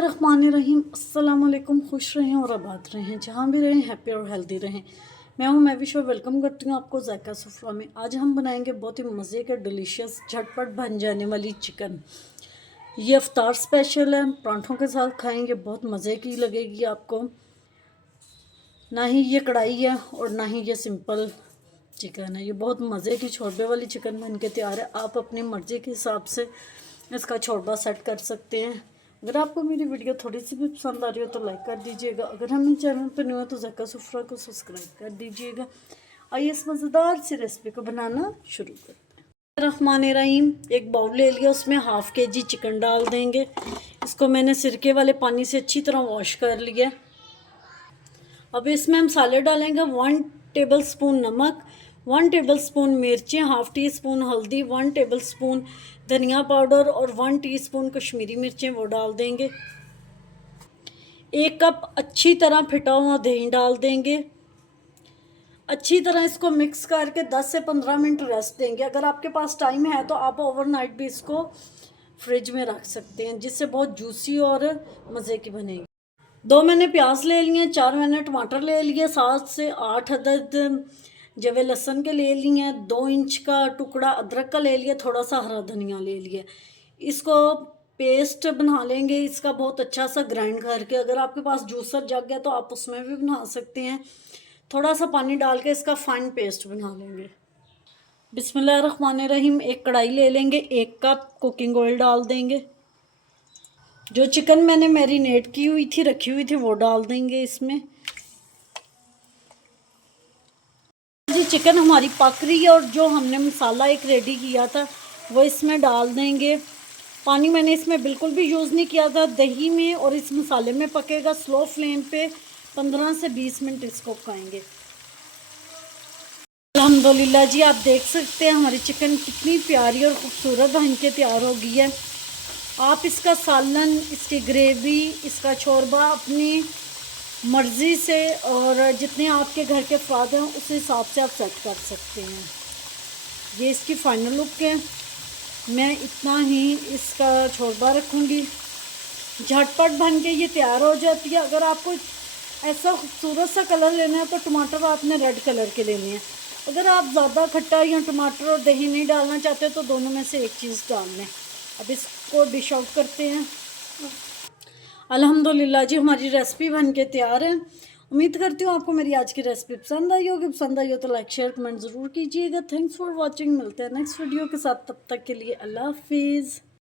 रहमानिर्रहीम। अस्सलाम वालेकुम। खुश रहें और आबाद रहें, जहाँ भी रहें हैप्पी और हेल्दी रहें। मैं हूँ महविश और वेलकम करती हूँ आपको ज़ायका सुफ़रा में। आज हम बनाएंगे बहुत ही मज़े के डिलीशियस झटपट बन जाने वाली चिकन। ये इफ्तार स्पेशल है, पराठों के साथ खाएंगे, बहुत मज़े की लगेगी आपको। ना ही ये कढ़ाई है और ना ही ये सिंपल चिकन है, ये बहुत मज़े की छोरबे वाली चिकन बन के तैयार है। आप अपनी मर्ज़ी के हिसाब से इसका छोरबा सेट कर सकते हैं। अगर आपको मेरी वीडियो थोड़ी सी भी पसंद आ रही हो तो लाइक कर दीजिएगा। अगर हम चैनल पर न्यू हो तो ज़ायका सुफ़रा को सब्सक्राइब कर दीजिएगा। आइए इस मज़ेदार सी रेसिपी को बनाना शुरू करते हैं। रहमानिर्रहीम। एक बाउल ले लिया, उसमें हाफ़ kg चिकन डाल देंगे। इसको मैंने सिरके वाले पानी से अच्छी तरह वॉश कर लिया। अब इसमें हम मसाले डालेंगे। 1 टेबल स्पून नमक, 1 टेबल स्पून मिर्चें, हाफ़ टी स्पून हल्दी, 1 टेबल स्पून धनिया पाउडर और 1 टीस्पून कश्मीरी मिर्चें वो डाल देंगे। 1 कप अच्छी तरह फिटा हुआ दही डाल देंगे। अच्छी तरह इसको मिक्स करके 10 से 15 मिनट रेस्ट देंगे। अगर आपके पास टाइम है तो आप ओवरनाइट भी इसको फ्रिज में रख सकते हैं, जिससे बहुत जूसी और मज़े की बनेगी। 2 मैंने प्याज ले लिए, 4 मैंने टमाटर ले लिए, 7 से 8 अदद जवे लहसुन के ले लिए हैं, 2 इंच का टुकड़ा अदरक का ले लिया, थोड़ा सा हरा धनिया ले लिया। इसको पेस्ट बना लेंगे इसका बहुत अच्छा सा ग्राइंड करके। अगर आपके पास जूसर जग है तो आप उसमें भी बना सकते हैं। थोड़ा सा पानी डाल के इसका फाइन पेस्ट बना लेंगे। बिस्मिल्लाहिर्रहमानिर्रहीम। एक कढ़ाई ले लेंगे, 1 कप कुकिंग ऑयल डाल देंगे। जो चिकन मैंने मैरिनेट की हुई थी, रखी हुई थी, वो डाल देंगे इसमें। जी चिकन हमारी पक रही है और जो हमने मसाला एक रेडी किया था वो इसमें डाल देंगे। पानी मैंने इसमें बिल्कुल भी यूज़ नहीं किया था। दही में और इस मसाले में पकेगा। स्लो फ्लेम पे 15 से 20 मिनट इसको पकाएंगे। अल्हम्दुलिल्लाह जी, आप देख सकते हैं हमारी चिकन कितनी प्यारी और ख़ूबसूरत बन के तैयार हो गई है। आप इसका सालन, इसकी ग्रेवी, इसका शोरबा अपनी मर्ज़ी से और जितने आपके घर के अफराद हैं उस हिसाब से आप सेट कर सकते हैं। ये इसकी फ़ाइनल लुक है। मैं इतना ही इसका शोरबा रखूँगी। झटपट बन के ये तैयार हो जाती है। अगर आपको ऐसा खूबसूरत सा कलर लेना है तो टमाटर आपने रेड कलर के लेने हैं। अगर आप ज़्यादा खट्टा या टमाटर और दही नहीं डालना चाहते तो दोनों में से एक चीज़ डाल लें। अब इसको डिश आउट करते हैं। अल्हम्दुलिल्लाह जी, हमारी रेसिपी बन के तैयार है। उम्मीद करती हूँ आपको मेरी आज की रेसिपी पसंद आई होगी। पसंद आई हो तो लाइक शेयर कमेंट ज़रूर कीजिएगा। Thanks for watching. मिलते हैं नेक्स्ट वीडियो के साथ, तब तक के लिए अल्लाह हाफिज़।